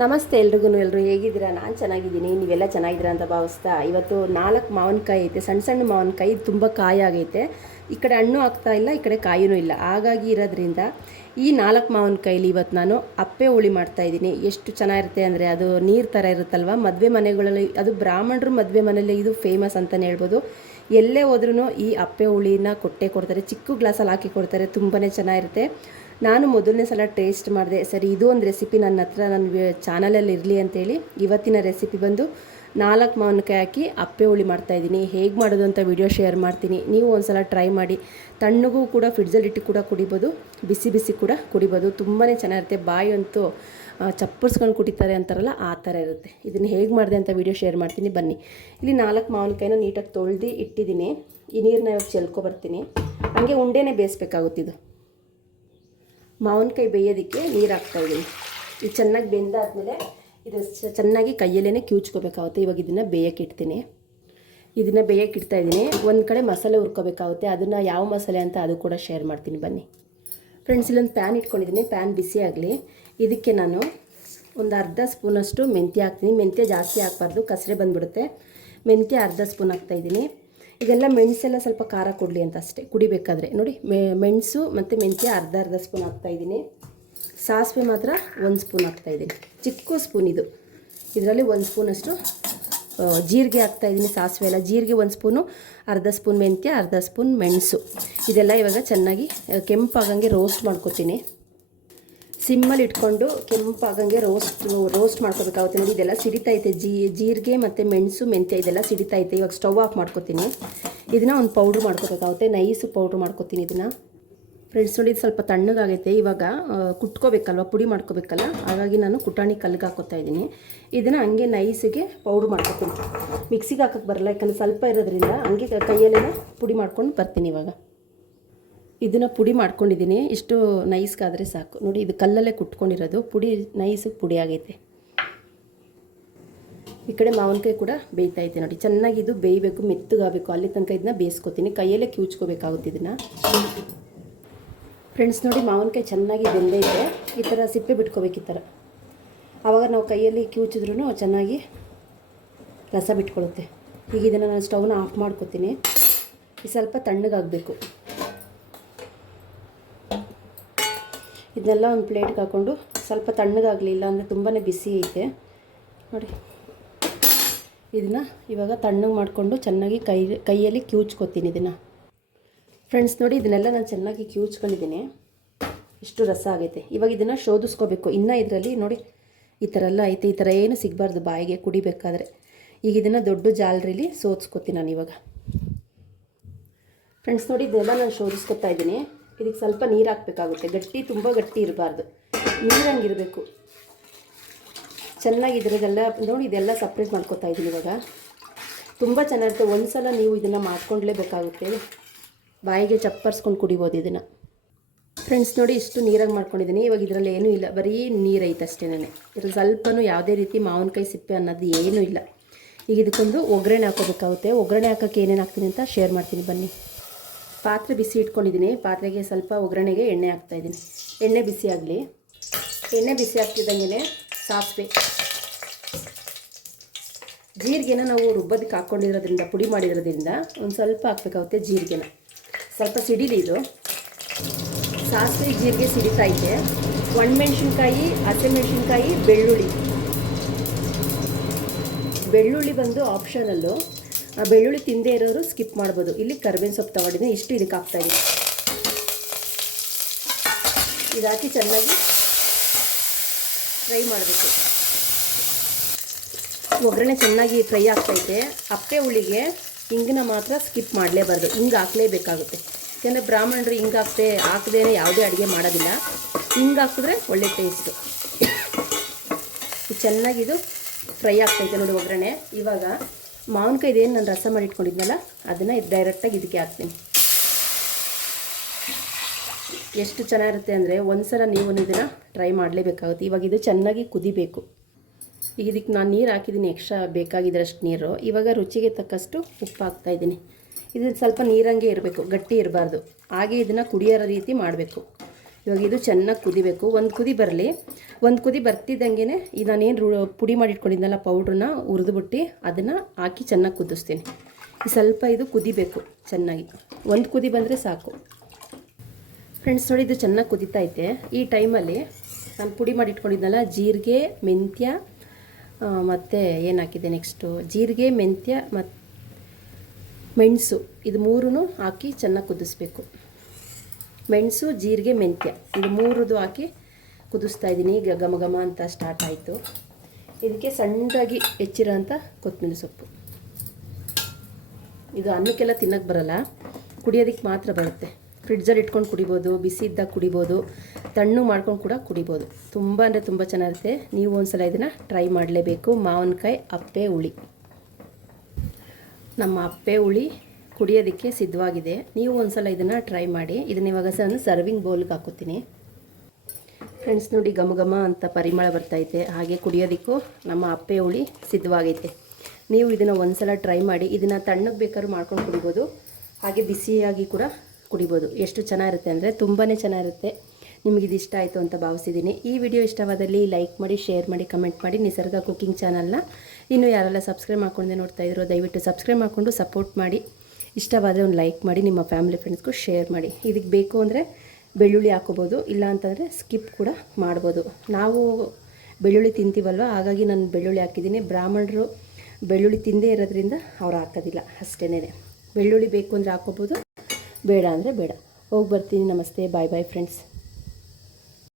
ನಮಸ್ತೆ ಎಲ್ಲರೂ ಹೇಗಿದ್ದೀರಾ? ನಾನು ಚೆನ್ನಾಗಿದ್ದೀನಿ, ನೀವೆಲ್ಲ ಚೆನ್ನಾಗಿದ್ದೀರಾ ಅಂತ ಭಾವಿಸ್ತಾ ಇವತ್ತು 4 ಮಾವಿನಕಾಯಿ ಐತೆ. ಸಣ್ಣ ಸಣ್ಣ ಮಾವಿನಕಾಯಿ ತುಂಬ ಕಾಯಿ ಆಗೈತೆ. ಈ ಕಡೆ ಹಣ್ಣು ಆಗ್ತಾ ಇಲ್ಲ, ಈ ಕಡೆ ಕಾಯಿನೂ ಇಲ್ಲ. ಹಾಗಾಗಿ ಇರೋದ್ರಿಂದ ಈ 4 ಮಾವಿನಕಾಯಿಲಿ ಇವತ್ತು ನಾನು ಅಪ್ಪೆ ಹುಳಿ ಮಾಡ್ತಾಯಿದ್ದೀನಿ. ಎಷ್ಟು ಚೆನ್ನಾಗಿರುತ್ತೆ ಅಂದರೆ ಅದು ನೀರು ಥರ ಇರುತ್ತಲ್ವ, ಮದುವೆ ಮನೆಗಳಲ್ಲಿ, ಅದು ಬ್ರಾಹ್ಮಣರು ಮದುವೆ ಮನೆಯಲ್ಲಿ ಇದು ಫೇಮಸ್ ಅಂತಲೇ ಹೇಳ್ಬೋದು. ಎಲ್ಲೇ ಹೋದ್ರೂ ಈ ಅಪ್ಪೆ ಹುಳಿನ ಕೊಡ್ತಾರೆ. ಚಿಕ್ಕ ಗ್ಲಾಸಲ್ಲಿ ಹಾಕಿ ಕೊಡ್ತಾರೆ, ತುಂಬಾ ಚೆನ್ನಾಗಿರುತ್ತೆ. ನಾನು ಮೊದಲನೇ ಸಲ ಟೇಸ್ಟ್ ಮಾಡಿದೆ. ಸರಿ, ಇದು ಒಂದು ರೆಸಿಪಿ ನನ್ನ ಹತ್ರ ನನ್ನ ಚಾನಲಲ್ಲಿ ಇರಲಿ ಅಂತೇಳಿ ಇವತ್ತಿನ ರೆಸಿಪಿ ಬಂದು 4 ಮಾವಿನಕಾಯಿ ಹಾಕಿ ಅಪ್ಪೆ ಹುಳಿ ಮಾಡ್ತಾಯಿದ್ದೀನಿ. ಹೇಗೆ ಮಾಡೋದು ಅಂತ ವಿಡಿಯೋ ಶೇರ್ ಮಾಡ್ತೀನಿ. ನೀವು ಒಂದು ಸಲ ಟ್ರೈ ಮಾಡಿ. ತಣ್ಣಗೂ ಕೂಡ ಫ್ರಿಡ್ಜಲ್ಲಿಟ್ಟು ಕೂಡ ಕುಡಿಬೋದು, ಬಿಸಿ ಬಿಸಿ ಕೂಡ ಕುಡಿಬೋದು. ತುಂಬಾ ಚೆನ್ನಾಗಿರುತ್ತೆ. ಬಾಯಿ ಅಂತೂ ಚಪ್ಪರ್ಸ್ಕೊಂಡು ಕುಡಿತಾರೆ ಅಂತಾರಲ್ಲ, ಆ ಥರ ಇರುತ್ತೆ. ಇದನ್ನು ಹೇಗೆ ಮಾಡಿದೆ ಅಂತ ವಿಡಿಯೋ ಶೇರ್ ಮಾಡ್ತೀನಿ, ಬನ್ನಿ. ಇಲ್ಲಿ 4 ಮಾವಿನಕಾಯಿನ ನೀಟಾಗಿ ತೊಳೆದು ಇಟ್ಟಿದ್ದೀನಿ. ಈ ನೀರನ್ನ ಇವಾಗ ಚೆಲ್ಕೊಬರ್ತೀನಿ. ಹಾಗೆ ಉಂಡೆನೇ ಬೇಯಿಸ್ಬೇಕಾಗುತ್ತಿದ್ದು. ಮಾವಿನಕಾಯಿ ಬೇಯೋದಕ್ಕೆ ನೀರು ಹಾಕ್ತಾಯಿದ್ದೀನಿ. ಇದು ಚೆನ್ನಾಗಿ ಬೆಂದಾದ್ಮೇಲೆ ಇದು ಚೆನ್ನಾಗಿ ಕೈಯಲ್ಲೇ ಕಿವುಚ್ಕೋಬೇಕಾಗುತ್ತೆ. ಇವಾಗ ಇದನ್ನು ಬೇಯಕ್ಕೆ ಇಡ್ತೀನಿ. ಇದನ್ನು ಬೇಯಕ್ಕೆ ಇಡ್ತಾಯಿದ್ದೀನಿ. ಒಂದು ಕಡೆ ಮಸಾಲೆ ಹುರ್ಕೋಬೇಕಾಗುತ್ತೆ. ಅದನ್ನು ಯಾವ ಮಸಾಲೆ ಅಂತ ಅದು ಕೂಡ ಶೇರ್ ಮಾಡ್ತೀನಿ, ಬನ್ನಿ ಫ್ರೆಂಡ್ಸ್. ಇಲ್ಲೊಂದು ಪ್ಯಾನ್ ಇಟ್ಕೊಂಡಿದ್ದೀನಿ. ಪ್ಯಾನ್ ಬಿಸಿ ಆಗಲಿ. ಇದಕ್ಕೆ ನಾನು ಒಂದು ಅರ್ಧ ಸ್ಪೂನಷ್ಟು ಮೆಂತ್ಯ ಹಾಕ್ತೀನಿ. ಮೆಂತ್ಯ ಜಾಸ್ತಿ ಹಾಕಬಾರ್ದು, ಕಸರೆ ಬಂದುಬಿಡುತ್ತೆ. ಮೆಂತ್ಯ ಅರ್ಧ ಸ್ಪೂನ್ ಹಾಕ್ತಾಯಿದ್ದೀನಿ. ಇದೆಲ್ಲ ಮೆಣಸೆಲ್ಲ ಸ್ವಲ್ಪ ಖಾರ ಕೊಡಲಿ ಅಂತ ಅಷ್ಟೇ, ಕುಡಿಬೇಕಾದ್ರೆ ನೋಡಿ. ಮೆಣಸು ಮತ್ತು ಮೆಂತ್ಯ ಅರ್ಧ ಸ್ಪೂನ್ ಹಾಕ್ತಾಯಿದ್ದೀನಿ. ಸಾಸಿವೆ ಮಾತ್ರ 1 ಸ್ಪೂನ್ ಹಾಕ್ತಾಯಿದ್ದೀನಿ, ಚಿಕ್ಕ ಸ್ಪೂನ್ ಇದು. ಇದರಲ್ಲಿ 1 ಸ್ಪೂನಷ್ಟು ಜೀರಿಗೆ ಹಾಕ್ತಾಯಿದ್ದೀನಿ. ಸಾಸಿವೆ ಎಲ್ಲ, ಜೀರಿಗೆ 1 ಸ್ಪೂನು, ಅರ್ಧ ಸ್ಪೂನ್ ಮೆಂತ್ಯ, ಅರ್ಧ ಸ್ಪೂನ್ ಮೆಣಸು. ಇದೆಲ್ಲ ಇವಾಗ ಚೆನ್ನಾಗಿ ಕೆಂಪಾಗಂಗೆ ರೋಸ್ಟ್ ಮಾಡ್ಕೊತೀನಿ. ಸಿಮ್ಮಲ್ಲಿ ಇಟ್ಕೊಂಡು ಕೆಂಪಾಗಂಗೆ ರೋಸ್ಟ್ ಮಾಡ್ಕೋಬೇಕಾಗುತ್ತೆ. ನೋಡಿ, ಇದೆಲ್ಲ ಸಿಡಿತೈತೆ. ಜೀರಿಗೆ ಮತ್ತು ಮೆಣಸು ಮೆಂತ್ಯ ಇದೆಲ್ಲ ಸಿಡಿತೈತೆ. ಇವಾಗ ಸ್ಟವ್ ಆಫ್ ಮಾಡ್ಕೊತೀನಿ. ಇದನ್ನು ಒಂದು ಪೌಡ್ರ್ ಮಾಡ್ಕೋಬೇಕಾಗುತ್ತೆ. ನೈಸು ಪೌಡ್ರ್ ಮಾಡ್ಕೊತೀನಿ ಇದನ್ನು. ಫ್ರೆಂಡ್ಸ್ ನೋಡಿ, ಇದು ಸ್ವಲ್ಪ ತಣ್ಣಗಾಗೈತೆ. ಇವಾಗ ಕುಟ್ಕೋಬೇಕಲ್ವ, ಪುಡಿ ಮಾಡ್ಕೋಬೇಕಲ್ಲ, ಹಾಗಾಗಿ ನಾನು ಕುಟಾಣಿ ಕಲ್ಲಿಗೆ ಹಾಕೋತಾ ಇದ್ದೀನಿ. ಇದನ್ನು ಹಂಗೆ ನೈಸಿಗೆ ಪೌಡ್ರ್ ಮಾಡ್ಕೊತೀನಿ. ಮಿಕ್ಸಿಗೆ ಹಾಕೋಕ್ಕೆ ಬರಲ್ಲ, ಯಾಕಂದರೆ ಸ್ವಲ್ಪ ಇರೋದ್ರಿಂದ ಹಂಗೆ ಕೈಯಲ್ಲೇ ಪುಡಿ ಮಾಡ್ಕೊಂಡು ಬರ್ತೀನಿ. ಇವಾಗ ಇದನ್ನು ಪುಡಿ ಮಾಡ್ಕೊಂಡಿದ್ದೀನಿ. ಇಷ್ಟು ನೈಸ್ಗಾದರೆ ಸಾಕು. ನೋಡಿ, ಇದು ಕಲ್ಲಲ್ಲೇ ಕುಟ್ಕೊಂಡಿರೋದು. ಪುಡಿ ನೈಸಿಗೆ ಪುಡಿ ಆಗೈತೆ. ಈ ಕಡೆ ಮಾವಿನಕಾಯಿ ಕೂಡ ಬೇಯ್ತೈತೆ. ನೋಡಿ, ಚೆನ್ನಾಗಿ ಇದು ಬೇಯಬೇಕು, ಮೆತ್ತಗಾಗಬೇಕು. ಅಲ್ಲಿ ತನಕ ಇದನ್ನ ಬೇಯಿಸ್ಕೊತೀನಿ. ಕೈಯಲ್ಲೇ ಕಿವುಚ್ಕೋಬೇಕಾಗುತ್ತೆ ಇದನ್ನು. ಫ್ರೆಂಡ್ಸ್ ನೋಡಿ, ಮಾವಿನಕಾಯಿ ಚೆನ್ನಾಗಿ ಬೆಂದೈತೆ. ಈ ಥರ ಸಿಪ್ಪೆ ಬಿಟ್ಕೋಬೇಕು. ಈ ಥರ ಆವಾಗ ನಾವು ಕೈಯಲ್ಲಿ ಕಿವುಚಿದ್ರೂ ಚೆನ್ನಾಗಿ ರಸ ಬಿಟ್ಕೊಳ್ಳುತ್ತೆ. ಈಗ ಇದನ್ನು ನಾನು ಸ್ಟವ್ನ ಆಫ್ ಮಾಡ್ಕೊತೀನಿ. ಇದು ಸ್ವಲ್ಪ ತಣ್ಣಗಾಗಬೇಕು. ಇದನ್ನೆಲ್ಲ ಒಂದು ಪ್ಲೇಟ್ಗೆ ಹಾಕ್ಕೊಂಡು ಸ್ವಲ್ಪ ತಣ್ಣಗಾಗಲಿಲ್ಲ ಅಂದರೆ ತುಂಬಾ ಬಿಸಿ ಐತೆ. ನೋಡಿ, ಇದನ್ನು ಇವಾಗ ತಣ್ಣಗೆ ಮಾಡಿಕೊಂಡು ಚೆನ್ನಾಗಿ ಕೈಯಲ್ಲಿ ಕಿವುಚ್ಕೊತೀನಿ ಇದನ್ನು. ಫ್ರೆಂಡ್ಸ್ ನೋಡಿ, ಇದನ್ನೆಲ್ಲ ನಾನು ಚೆನ್ನಾಗಿ ಕಿವುಚ್ಕೊಂಡಿದ್ದೀನಿ. ಇಷ್ಟು ರಸ ಆಗೈತೆ. ಇವಾಗ ಇದನ್ನು ಶೋಧಿಸ್ಕೋಬೇಕು. ಇನ್ನು ಇದರಲ್ಲಿ ನೋಡಿ, ಈ ಥರ ಎಲ್ಲ ಐತೆ. ಈ ಥರ ಏನು ಸಿಗಬಾರ್ದು ಬಾಯಿಗೆ ಕುಡಿಬೇಕಾದ್ರೆ. ಈಗ ಇದನ್ನು ದೊಡ್ಡ ಜಾಲರಿಲಿ ಸೋದಿಸ್ಕೊತೀನಿ ನಾನು ಇವಾಗ. ಫ್ರೆಂಡ್ಸ್ ನೋಡಿ, ಇದನ್ನೆಲ್ಲ ನಾನು ಶೋಧಿಸ್ಕೊತಾ ಇದ್ದೀನಿ. ಇದಕ್ಕೆ ಸ್ವಲ್ಪ ನೀರು ಹಾಕಬೇಕಾಗುತ್ತೆ. ಗಟ್ಟಿ, ತುಂಬ ಗಟ್ಟಿ ಇರಬಾರ್ದು, ನೀರಂಗಿರಬೇಕು. ಚೆನ್ನಾಗಿ ಇದರದೆಲ್ಲ ನೋಡಿ, ಇದೆಲ್ಲ ಸಪ್ರೇಟ್ ಮಾಡ್ಕೊತಾ ಇದ್ದೀನಿ ಇವಾಗ. ತುಂಬ ಚೆನ್ನಾಗಿರುತ್ತೆ. ಒಂದು ಸಲ ನೀವು ಇದನ್ನು ಮಾಡ್ಕೊಂಡ್ಲೇಬೇಕಾಗುತ್ತೆ. ಬಾಯಿಗೆ ಚಪ್ಪರ್ಸ್ಕೊಂಡು ಕುಡಿಬೋದು ಇದನ್ನು. ಫ್ರೆಂಡ್ಸ್ ನೋಡಿ, ಇಷ್ಟು ನೀರಾಗಿ ಮಾಡ್ಕೊಂಡಿದ್ದೀನಿ. ಇವಾಗ ಇದರಲ್ಲಿ ಏನೂ ಇಲ್ಲ, ಬರೀ ನೀರು ಐತೆ ಅಷ್ಟೇ. ಇದ್ರಲ್ಲಿ ಸ್ವಲ್ಪನೂ ಯಾವುದೇ ರೀತಿ ಮಾವಿನಕಾಯಿ ಸಿಪ್ಪೆ ಅನ್ನೋದು ಏನೂ ಇಲ್ಲ. ಈಗ ಇದಕ್ಕೊಂದು ಒಗ್ಗರಣೆ ಹಾಕೋಬೇಕಾಗುತ್ತೆ. ಒಗ್ಗರಣೆ ಹಾಕೋಕ್ಕೆ ಏನೇನು ಹಾಕ್ತೀನಿ ಅಂತ ಶೇರ್ ಮಾಡ್ತೀನಿ, ಬನ್ನಿ. ಪಾತ್ರೆ ಬಿಸಿ ಇಟ್ಕೊಂಡಿದ್ದೀನಿ. ಪಾತ್ರೆಗೆ ಸ್ವಲ್ಪ ಒಗ್ಗರಣೆಗೆ ಎಣ್ಣೆ ಹಾಕ್ತಾಯಿದ್ದೀನಿ. ಎಣ್ಣೆ ಬಿಸಿ ಆಗಲಿ. ಎಣ್ಣೆ ಬಿಸಿ ಆಗ್ತಿದ್ದಂಗೆ ಸಾಸಿವೆ, ಜೀರಿಗೆನ ನಾವು ರುಬ್ಬೋದಕ್ಕೆ ಹಾಕ್ಕೊಂಡಿರೋದ್ರಿಂದ, ಪುಡಿ ಮಾಡಿರೋದ್ರಿಂದ ಒಂದು ಸ್ವಲ್ಪ ಹಾಕ್ಬೇಕಾಗುತ್ತೆ ಜೀರಿಗೆನ. ಸ್ವಲ್ಪ ಸಿಡಿಲಿ ಇದು. ಸಾಸಿವೆ ಜೀರಿಗೆ ಸಿಡಿತೈತೆ. ಒಣಮೆಣ್ಸಿನ್ಕಾಯಿ, ಹಸಿಮೆಣ್ಸಿನ್ಕಾಯಿ, ಬೆಳ್ಳುಳ್ಳಿ ಬಂದು ಆಪ್ಷನಲ್ಲು. ಬೆಳ್ಳುಳ್ಳಿ ತಿಂದೇ ಇರೋರು ಸ್ಕಿಪ್ ಮಾಡ್ಬೋದು. ಇಲ್ಲಿ ಕರಿಬೇವಿನ ಸೊಪ್ಪು ತೊಗೊಂಡಿದ್ದೀನಿ. ಇಷ್ಟು ಇದಕ್ಕೆ ಹಾಕ್ತಾಯಿದ್ದೀನಿ. ಇದು ಹಾಕಿ ಚೆನ್ನಾಗಿ ಫ್ರೈ ಮಾಡಬೇಕು. ಒಗ್ಗರಣೆ ಚೆನ್ನಾಗಿ ಫ್ರೈ ಆಗ್ತೈತೆ. ಅಪ್ಪೆ ಹುಳಿಗೆ ಹಿಂಗನ್ನ ಮಾತ್ರ ಸ್ಕಿಪ್ ಮಾಡಲೇಬಾರ್ದು. ಹಿಂಗೆ ಹಾಕಲೇಬೇಕಾಗುತ್ತೆ. ಯಾಕೆಂದರೆ ಬ್ರಾಹ್ಮಣರು ಹಿಂಗೆ ಹಾಕದೇನೆ ಯಾವುದೇ ಅಡುಗೆ ಮಾಡೋದಿಲ್ಲ. ಹಿಂಗೆ ಹಾಕಿದ್ರೆ ಒಳ್ಳೆ ಟೇಸ್ಟು. ಚೆನ್ನಾಗಿದು ಫ್ರೈ ಆಗ್ತೈತೆ ನೋಡಿ ಒಗ್ಗರಣೆ. ಇವಾಗ ಮಾವಿನಕಾಯಿ ಇದೇನು ನಾನು ರಸ ಮಾಡಿ ಇಟ್ಕೊಂಡಿದ್ನಲ್ಲ, ಅದನ್ನು ಡೈರೆಕ್ಟಾಗಿ ಇದಕ್ಕೆ ಹಾಕ್ತೀನಿ. ಎಷ್ಟು ಚೆನ್ನಾಗಿರುತ್ತೆ ಅಂದರೆ ಒಂದು ಸಲ ನೀವು ಇದನ್ನು ಟ್ರೈ ಮಾಡಲೇಬೇಕಾಗುತ್ತೆ. ಇವಾಗ ಇದು ಚೆನ್ನಾಗಿ ಕುದಿಬೇಕು. ಈಗ ಇದಕ್ಕೆ ನಾನು ನೀರು ಹಾಕಿದ್ದೀನಿ, ಎಕ್ಸ್ಟ್ರಾ ಬೇಕಾಗಿದ್ದರಷ್ಟು ನೀರು. ಇವಾಗ ರುಚಿಗೆ ತಕ್ಕಷ್ಟು ಉಪ್ಪು ಹಾಕ್ತಾಯಿದ್ದೀನಿ. ಇದು ಸ್ವಲ್ಪ ನೀರಂಗೆ ಇರಬೇಕು, ಗಟ್ಟಿ ಇರಬಾರ್ದು. ಹಾಗೆ ಇದನ್ನು ಕುಡಿಯೋ ರೀತಿ ಮಾಡಬೇಕು. ಇವಾಗ ಇದು ಚೆನ್ನಾಗಿ ಕುದಿಬೇಕು. ಒಂದು ಕುದಿ ಬರಲಿ. ಒಂದು ಕುದಿ ಬರ್ತಿದ್ದಂಗೆ ಇದು ನಾನೇನು ಪುಡಿ ಮಾಡಿಟ್ಕೊಂಡಿದ್ದೆನಲ್ಲ ಪೌಡ್ರನ್ನ ಹುರಿದುಬಿಟ್ಟು ಅದನ್ನು ಹಾಕಿ ಚೆನ್ನಾಗಿ ಕುದಿಸ್ತೀನಿ. ಸ್ವಲ್ಪ ಇದು ಕುದಿಬೇಕು ಚೆನ್ನಾಗಿ. ಒಂದು ಕುದಿ ಬಂದರೆ ಸಾಕು ಫ್ರೆಂಡ್ಸ್. ನೋಡಿ ಇದು ಚೆನ್ನಾಗಿ ಕುದಿತೈತೆ. ಈ ಟೈಮಲ್ಲಿ ನಾನು ಪುಡಿ ಮಾಡಿಟ್ಕೊಂಡಿದ್ದೆನಲ್ಲ ಜೀರಿಗೆ, ಮೆಂತ್ಯ ಮತ್ತು ಏನು ಹಾಕಿದೆ ನೆಕ್ಸ್ಟು ಜೀರಿಗೆ, ಮೆಂತ್ಯ ಮತ್ತು ಮೆಣಸು, ಇದು ಮೂರೂ ಹಾಕಿ ಚೆನ್ನಾಗಿ ಕುದಿಸ್ಬೇಕು. ಮೆಣಸು, ಜೀರಿಗೆ, ಮೆಂತ್ಯ ಇದು ಮೂರದು ಹಾಕಿ ಕುದಿಸ್ತಾ ಇದ್ದೀನಿ. ಈಗ ಘಮ ಘಮ ಅಂತ ಸ್ಟಾರ್ಟ್ ಆಯಿತು. ಇದಕ್ಕೆ ಸಣ್ಣದಾಗಿ ಹೆಚ್ಚಿರೋಂಥ ಕೊತ್ತಂಬರಿ ಸೊಪ್ಪು. ಇದು ಅನ್ನಕ್ಕೆಲ್ಲ ತಿನ್ನೋಕ್ಕೆ ಬರಲ್ಲ, ಕುಡಿಯೋದಕ್ಕೆ ಮಾತ್ರ ಬರುತ್ತೆ. ಫ್ರಿಡ್ಜಲ್ಲಿ ಇಟ್ಕೊಂಡು ಕುಡಿಬೋದು, ಬಿಸಿ ಇದ್ದಾಗ ಕುಡಿಬೋದು, ತಣ್ಣು ಮಾಡ್ಕೊಂಡು ಕೂಡ ಕುಡಿಬೋದು. ತುಂಬ ಅಂದರೆ ತುಂಬ ಚೆನ್ನಾಗಿರುತ್ತೆ. ನೀವು ಒಂದ್ಸಲ ಇದನ್ನು ಟ್ರೈ ಮಾಡಲೇಬೇಕು. ಮಾವಿನಕಾಯಿ ಅಪ್ಪೆ ಹುಳಿ. ನಮ್ಮ ಅಪ್ಪೆ ಹುಳಿ ಕುಡಿಯೋದಕ್ಕೆ ಸಿದ್ಧವಾಗಿದೆ. ನೀವು ಒಂದ್ಸಲ ಇದನ್ನು ಟ್ರೈ ಮಾಡಿ. ಇದನ್ನ ಇವಾಗ ನಾನು ಸರ್ವಿಂಗ್ ಬೌಲ್ಗೆ ಹಾಕೋತೀನಿ ಫ್ರೆಂಡ್ಸ್. ನೋಡಿ ಘಮ ಘಮ ಅಂತ ಪರಿಮಳ ಬರ್ತೈತೆ. ಹಾಗೆ ಕುಡಿಯೋದಕ್ಕೂ ನಮ್ಮ ಅಪ್ಪೆ ಹುಳಿ ಸಿದ್ಧವಾಗೈತೆ. ನೀವು ಇದನ್ನು ಒಂದ್ಸಲ ಟ್ರೈ ಮಾಡಿ. ಇದನ್ನು ತಣ್ಣಗೆ ಬೇಕಾದ್ರೂ ಮಾಡ್ಕೊಂಡು ಕುಡಿಬೋದು, ಹಾಗೆ ಬಿಸಿಯಾಗಿ ಕೂಡ ಕುಡಿಬೋದು. ಎಷ್ಟು ಚೆನ್ನಾಗಿರುತ್ತೆ ಅಂದರೆ ತುಂಬಾ ಚೆನ್ನಾಗಿರುತ್ತೆ. ನಿಮಗಿದು ಇಷ್ಟ ಆಯಿತು ಅಂತ ಭಾವಿಸಿದ್ದೀನಿ. ಈ ವಿಡಿಯೋ ಇಷ್ಟವಾದಲ್ಲಿ ಲೈಕ್ ಮಾಡಿ, ಶೇರ್ ಮಾಡಿ, ಕಮೆಂಟ್ ಮಾಡಿ. ನಿಸರ್ಗ ಕುಕಿಂಗ್ ಚಾನಲ್ನ ಇನ್ನೂ ಯಾರೆಲ್ಲ ಸಬ್ಸ್ಕ್ರೈಬ್ ಮಾಡ್ಕೊಂಡೆ ನೋಡ್ತಾ ಇದ್ರು ದಯವಿಟ್ಟು ಸಬ್ಸ್ಕ್ರೈಬ್ ಮಾಡಿಕೊಂಡು ಸಪೋರ್ಟ್ ಮಾಡಿ. ಇಷ್ಟವಾದರೆ ಒಂದು ಲೈಕ್ ಮಾಡಿ, ನಿಮ್ಮ ಫ್ಯಾಮಿಲಿ ಫ್ರೆಂಡ್ಸ್ಗೂ ಶೇರ್ ಮಾಡಿ. ಇದಕ್ಕೆ ಬೇಕು ಅಂದರೆ ಬೆಳ್ಳುಳ್ಳಿ ಹಾಕೋಬೋದು, ಇಲ್ಲ ಅಂತಂದರೆ ಸ್ಕಿಪ್ ಕೂಡ ಮಾಡ್ಬೋದು. ನಾವು ಬೆಳ್ಳುಳ್ಳಿ ತಿಂತೀವಲ್ವ, ಹಾಗಾಗಿ ನಾನು ಬೆಳ್ಳುಳ್ಳಿ ಹಾಕಿದ್ದೀನಿ. ಬ್ರಾಹ್ಮಣರು ಬೆಳ್ಳುಳ್ಳಿ ತಿಂದೇ ಇರೋದ್ರಿಂದ ಅವ್ರು ಹಾಕೋದಿಲ್ಲ ಅಷ್ಟೇ. ಬೆಳ್ಳುಳ್ಳಿ ಬೇಕು ಅಂದರೆ ಹಾಕೋಬೋದು, ಬೇಡ ಅಂದರೆ ಬೇಡ. ಹೋಗಿ ಬರ್ತೀನಿ. ನಮಸ್ತೆ, ಬಾಯ್ ಬಾಯ್ ಫ್ರೆಂಡ್ಸ್.